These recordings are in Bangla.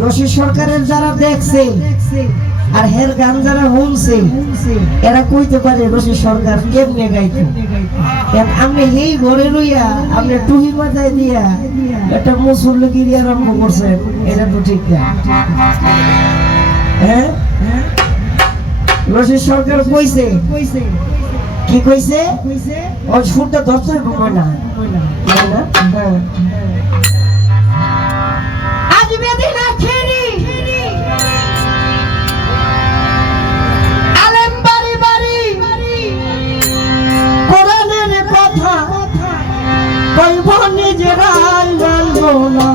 রশি সরকারের যারা দেখছে আর হের গান যারা শুনছে এরা কইতে পারে রশি সরকার কেমনে গাইতো। আপনি এই ঘরে রইয়া আপনি টুহি মাথায় দিয়া একটা মুসল্লিগিরি আরম্ভ করছেন, এটা তো ঠিক না। হ্যাঁ, রশি সরকার কইছে কি কইছে, ওই সুরটা ধরতে কয় না। আজ বেদিন আখেরি আলেম বাড়ি বাড়ি কোরআনের কথা কইব নিজেরাই জানবো না।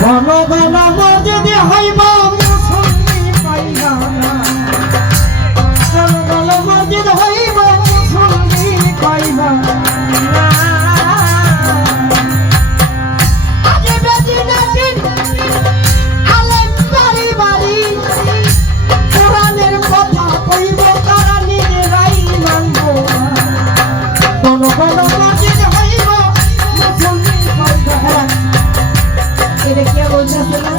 ঘন ঘন মসজিদে হইব মুসল্লি পাইবা না, ঘন ঘন মসজিদ হইব মুসল্লি পাইবা না। আজ বেদিন আলেম বাড়ি বাড়ি কোরআনের কথা কইব তারা নিজেরাই মানবো না। ঘন ঘন মসজিদ হইব মুসল্লি পাইবা না। এটা কে বলতেছে না?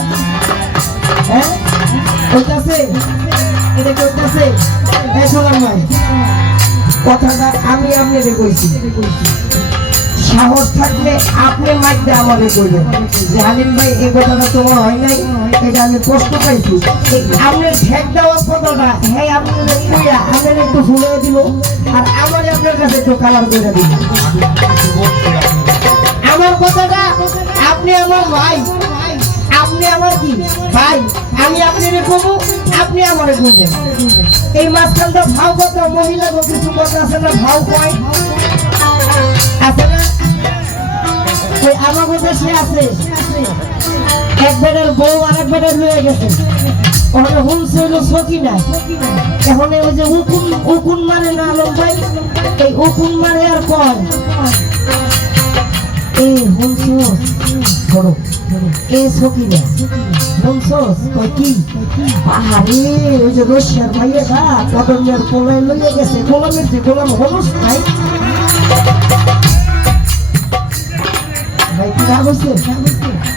হ্যাঁ বলতেছে, এটা কে বলতেছে? শোনাম ভাই, কথাটা আমি আপনাকে কইছি, সাহস থাকলে আপনি মাইকটা আমাকে কইবেন যে হালিম ভাই এই কথাটা তোমার হয় নাই, এটা আমি প্রশ্ন পাইছি। আপনার ঠেক দেওয়ার কথাটা হ্যাঁ আপনাদের কইয়া আপনার একটু ফুলিয়ে দিল আর আমার আপনার কাছে একটু কালার করে দিল। আমার কথাটা আপনি আমার ভাই, আপনি আমার কি ভাই, আমি আপনারে কবো আপনি আমারে কইবেন। এই মাঝখানটা ভাও কথা মহিলা কিছু কথা আছে না, ভাও কয় আছে না? ওই আমার দেশে আছে এক বেটার বউ আর এক বেটার লয়ে গেছে, ওখানে হুমছে হইলো সকি নাই। এখন ওই যে উকুন মারে না আলম ভাই, এই উকুন মারে আর কয় এই হুমছোস বড় এই সকি না হুমছোস কয় কি আহারে ওই যে রশিয়ার ভাইয়া না কদমের পোলায় লইয়া গেছে, গোলামের যে গোলাম হলুস নাই ভাই, কি রাগ হয়েছে?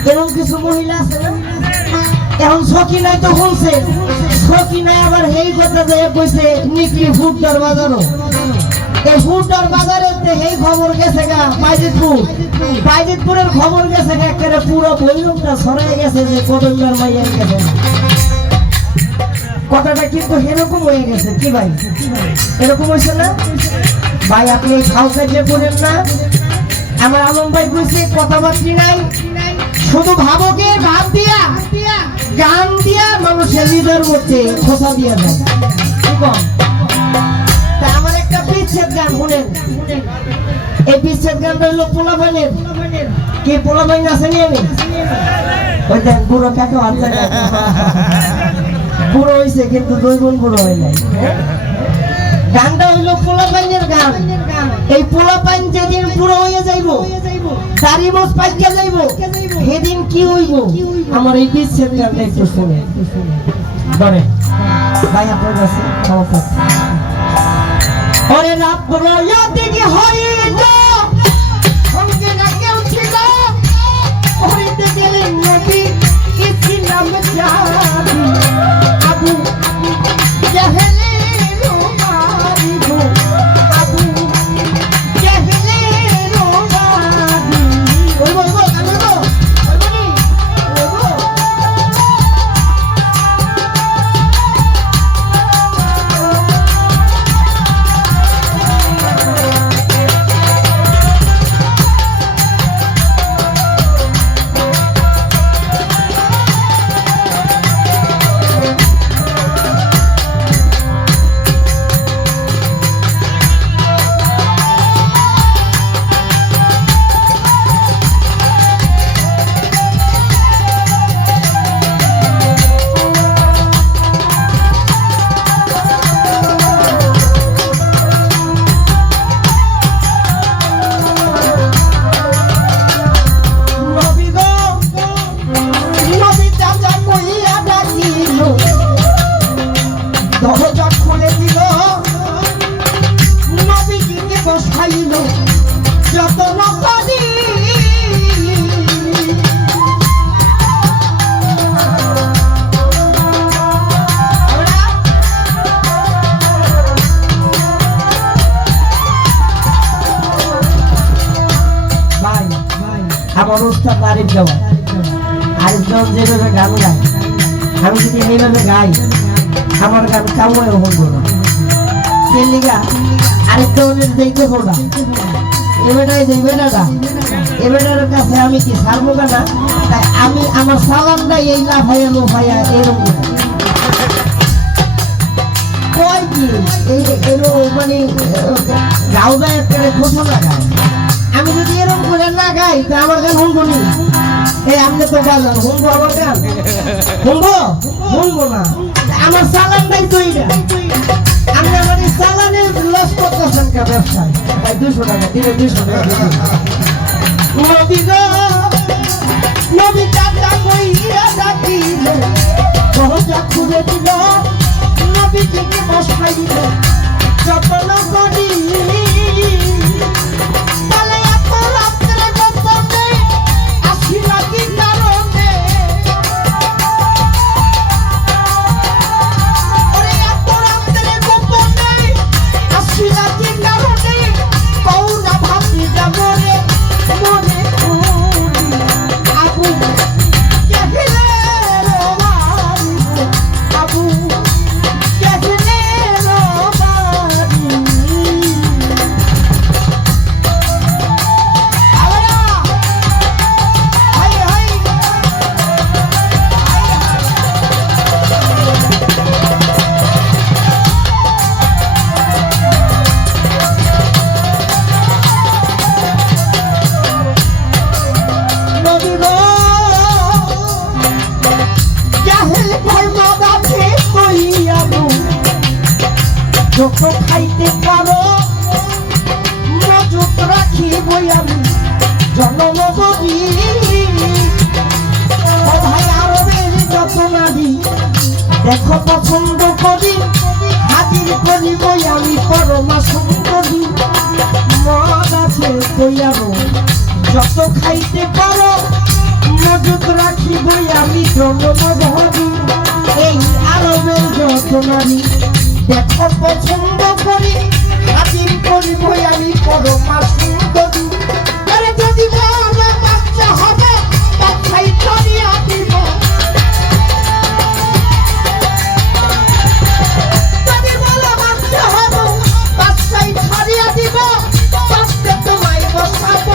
এরকম কিছু মহিলা আছে না, এখন সকি নাই তো বলছে সকি নাই আবার এই কথা যে কইছে নিকলি ফুটদার বাজারও, এই ফুটদার বাজারে এই খবর গেছে গা বাইজিতপুরের খবর গেছে গা, একেবারে পুরো ভৈরবটা ছড়াই গেছে যে কদমদার মাইয়া গেছে। কথাটা কিন্তু এরকম হয়ে গেছে কি ভাই, এরকম হয়েছে না ভাই? আপনি খাও কাজে করেন না। আমার আলম ভাই কইছে কথাবার্তি নাই, শুধু ভাবকে ভাব দিয়া গান দিয়া মানুষের হৃদয়ের মধ্যে খোসা দিয়া যায়। তা আমার একটা বিচ্ছেদ গান শুনেন, এই বিচ্ছেদ গানটা হইলো পোলাপাইনের। কি পোলাপাইন আছে নিয়ে নেই? ওই দেখ বুড়ো কাকে হাত বুড়ো হয়েছে কিন্তু 2 গুণ বুড়ো হয় নাই। গানটা হইলো পোলাপাইনের গান। এই পোলাপাইন যেদিন পুরো হয়ে যাইব, দাড়ি মোছ পাইকা যাইব, সেদিন কি হইব? আমার এই বিচ্ছেদ গানটা একটু শুনে ধরে ভাই আপনার কাছে ক্ষমতা। ওরে রাত রয়া দিকে হয়ে যা সঙ্গে না কেউ ছিল, হইতে গেলে নবী ইসলাম জানি আবু জাহেলে আমার উস্তাদ আরিফ জামান যেভাবে গান গায়, আমি যদি এইভাবে গাই আমার গান কাউও হবো না। কেলিগা আরিফ জামানের দেখতে পড়া এবারে বেটাটা এবারের কাছে আমি কি ছাড়বো না, তাই আমি আমার সালামটা এই লাফাইয়া লোফাইয়া এরকম কয় কি মানে গাউদায় খোঁজো না গায়। আমি যদি এরকম করে না গাই তা আমার গান শুনবো নি? এই আপনি তো বাজান শুনবো আমার গান? শুনবো না। আমার সালানটাই তো এইটা। আমি আমার এই সালানের লস করতেছেন কে ব্যবসায়? ভাই 200 টাকা দিলে 200 টাকা নবী গো নবী চাচা কইয়া ডাকিলে দরজা খুলে দিল, নবী থেকে বসাই দিল যতন করি তাহলে এত রাত্রে গোপনে আসিলা কি কারণে? ওরে এত রাত্রে গোপনে আসিলা কি কারণে? কৌনা ভাবি যাবো রে মনে আবু জাহিলের বাড়ি, আবু জাহিলের বাড়ি। আওয়া হাই হাই নবী গো জাহিল ধর্মদাসে কইয়াবো যত খাইতে পারো মজুত রাখিবই আমি জন্মভূমি। ও ভাই আরবের যত নারী দেখো পছন্দ করি, হাজির করিবই আমি পরমা সুন্দরী। মদ আছে কইয়াবো যত খাইতে পারো মজুত রাখিবই আমি জন্মভূমি। এই আরবের যত নারী দেখো পছন্দ করি, হাজির করিবই আমি পরমা সুন্দরী। আরে যদি বলো বাচ্চা হবে বাচ্চাই করিয়া দিব, যদি বলো বাচ্চা হবে বাচ্চাই ছাড়িয়া দিব, বাচ্চা তোমায় বসাবো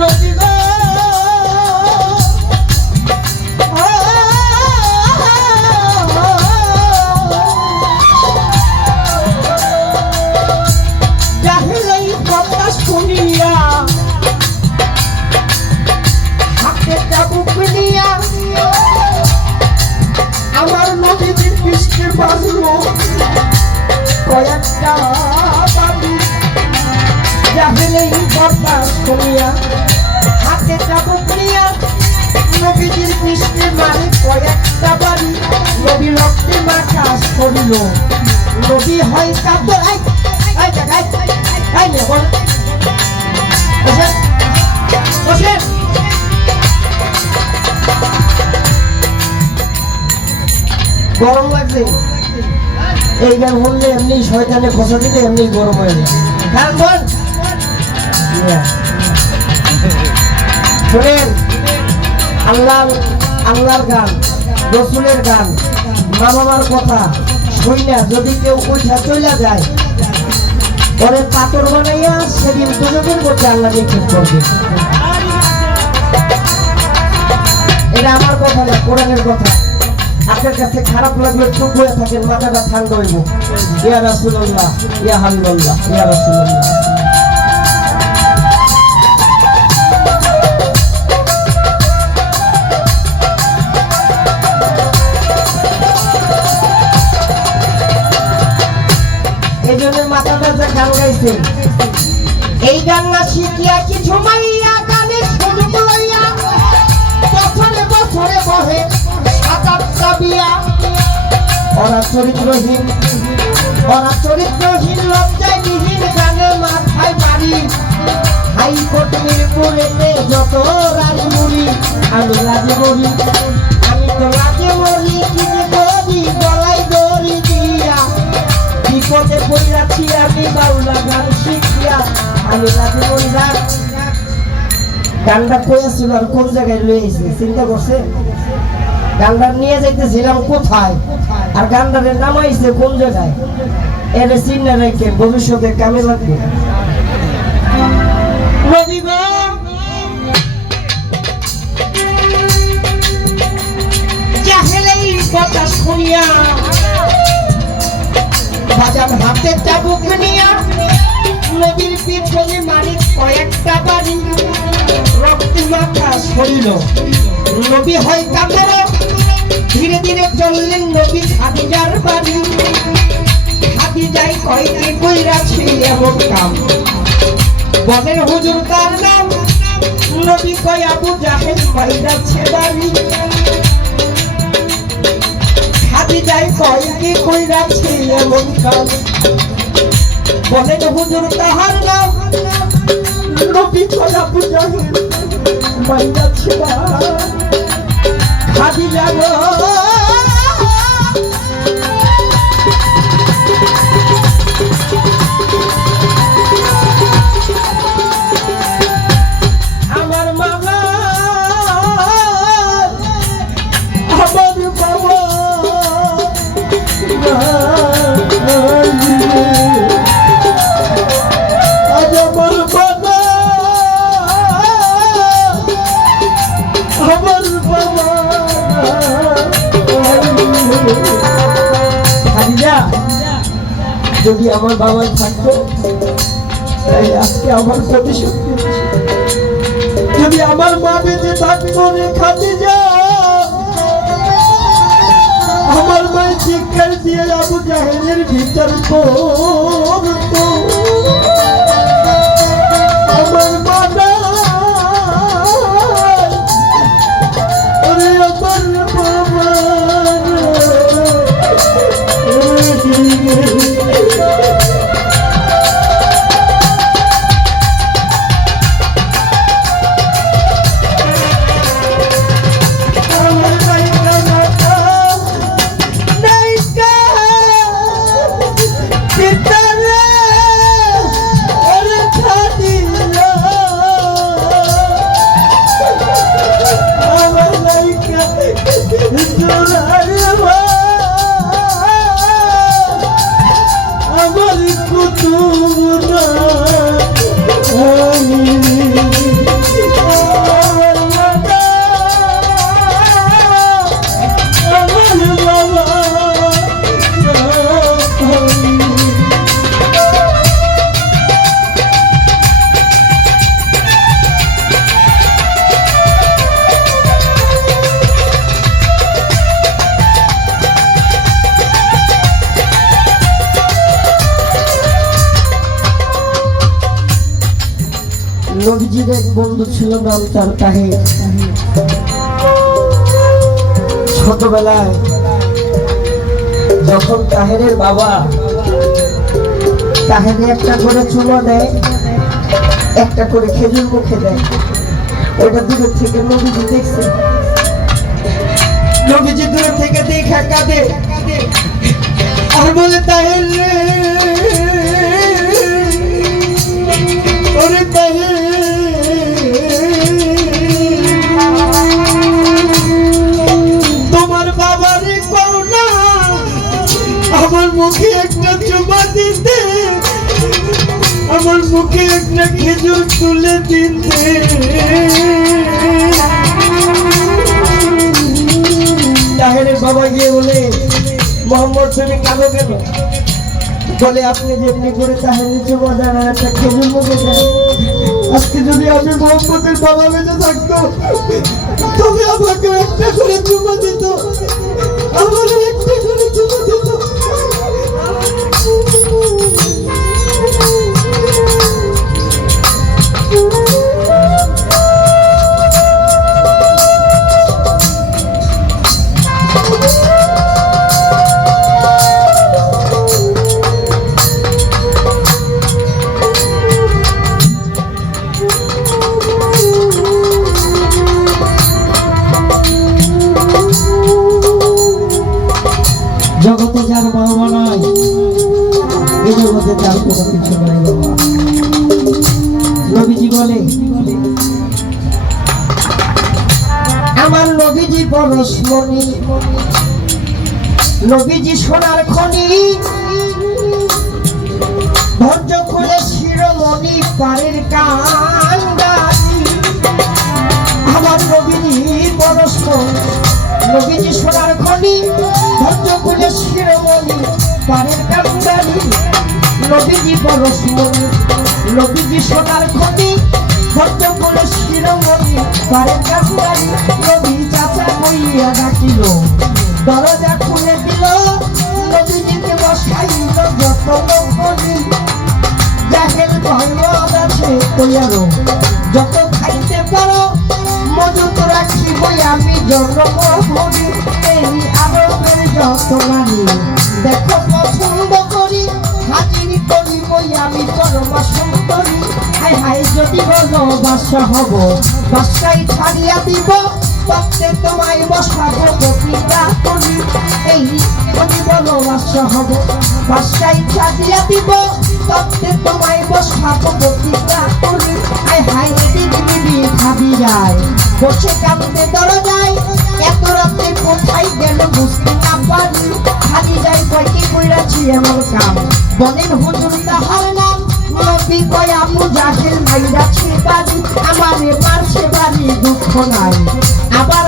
নবী গো জাহিলাই কথা শুনিয়া হাতে চাবুক নিয়া আমার নদীর বৃষ্টি বাজলো কয়েকটা বাড়ি। জাহিলাই কথা শুনিয়া হাতে চাবুক নিয়া নবীজির বৃষ্টি মারে কয়েকটা বাড়ি। নবী রক্তে মাখা করিল, নবী হয় কাব্য গরম লাগছে। এই গান শুনলে এমনি শয়তানে খোঁচা দিলে এমনি গরম হয়ে যায়। গান বল শোনেন, আল্লাহর গান, রসুলের গান, মা বাবার কথা শুইনা যদি কেউ উঠা চলে যায় ওরে পাথর বানাইয়া সেদিন দুজনের মধ্যে আল্লাহ নিক্ষেপ করবে। এটা আমার কথা না, কোরআনের কথা। আপনার কাছে খারাপ লাগলে চুপ হয়ে থাকেন, মাথাটা ঠান্ডা হইব। ইয়া রাসূলুল্লাহ, ইয়া হাবিবাল্লাহ, ইয়া রাসূলুল্লাহ। এই জন্য মাথাটা গান গাইছে। এই গান না শিখিয়া কিছু মাইয়া গানের সুযোগ লইয়া বছরে বছরে বহে সাতাতটা বিয়া। ওরা চরিত্রহীন লজ্জায় বিহীন গানে মাথায় বাড়ি। হাইকোর্ট মিরপুরেতে যত রাজমুড়ি আমি রাজমুড়ি, আমি আমি রাজীবন রাগ গানটা কয়েছিল আর কোন জায়গায় লয়েছি চিন্তা করছে গানটা নিয়ে যাইতেছিলাম কোথায় আর গানটার নাম আইছে কোন জায়গায় এর চিন্তা রেখে ভবিষ্যতে কামে লাগবে কথা শুনিয়া বাজার হাতে চাবুক নিয়া নদীর পিছনে মারি কয়েকটা বাড়ি রক্তি মাথা শরীর নবী হয় কাতর ধীরে ধীরে চললেন নবী খাদিজার বাড়ি খাদিজাই কয়টি কইরাছি এমন কাম বলেন হুজুর তার নাম নবী কয় আবু জাহেল বাইরাছে বাড়ি খাদিজাই কয়টি কইরাছি এমন কাম বলেন হুজুর তাহার নাম নবী কয় আবু জাহেল বাইরাছে বাড়ি খাদিজা গো যদি আমার বাবা থাকতো আজকে আমার প্রতিশোধ যদি আমার মা বেঁচে থাকতো রে খাদিজা আমার মায়ের চিৎকার দিয়ে আবু জাহেলের ভিতর করতো আমার মা নবীজির এক বন্ধু ছিল নাম তার তাহের ছোটবেলায় যখন তাহেরের বাবা তাহেরে একটা করে চুমা দেয় একটা করে খেজুর মুখে দেয় ওটা দূরের থেকে নবীজি দেখছে নবীজি দূর থেকে দেখা কাঁদে আর বলে তাহের রে ওরে তাহের আমার মুখে একটা চুমা দিতে আমার মুখে একটা খেজুর তুলে দিতে তাহেরের বাবা গিয়ে বলে মোহাম্মদ তুমি কাঁদো কেন বলে আপনি যেমনি করে তাহেরের চুমা দেন আর একটা খেজুর মুখে দেন আজকে যদি আমি মোহাম্মদের বাবা বেঁচে থাকতো তবে আমাকে একটা করে চুমা দিত আমার একটা করে চুমা দিত মনি নবীজি সোনার খনি ধৈর্য খুলে শিরোমণি পারের কান্ডারি আমার নবীজি পরশ নবীজি সোনার খনি ধৈর্য খুলে শিরোমণি পারের কান্ডারি নবীজি পরশ নবীজি সোনার খনি ধৈর্য খুলে শিরোমণি পারের কান্ডারি নবী চাচা কইয়া ডাকিল দরজা খুলে দিল নবীজিকে বসাইল যত লোকনি জাহেল ভয় আছে কইয়ারো যত খাইতে পারো মজুত রাখিব আমি জন্মভূমি এই আরবের যত নারী দেখো পছন্দ করি হাজির করিব আমি পরমা সুন্দরী হাই হাই যদি বলো বাদশা হব বাদশাই ছাড়িয়া দিব তত্ত্বে তোমায় বসাবো প্রতিজ্ঞা করি এই যদি বলো বাদশা হব বাদশাই ছাড়িয়া দিব তত্ত্বে তোমায় বসাবো প্রতিজ্ঞা করি হাই হাই এদিক দিবি খাবি যায় বসে কাঁদতে দরজায় এত রাতে কোথায় গেল বুঝতে না পারি খালি যাই কয়টি কইরাছি এমন কাম বলেন হুজুর তাহার নাম নবী কয় আমু জাহেল মাইরাছে বাড়ি আমারে মারছে বাড়ি দুঃখ নাই আবার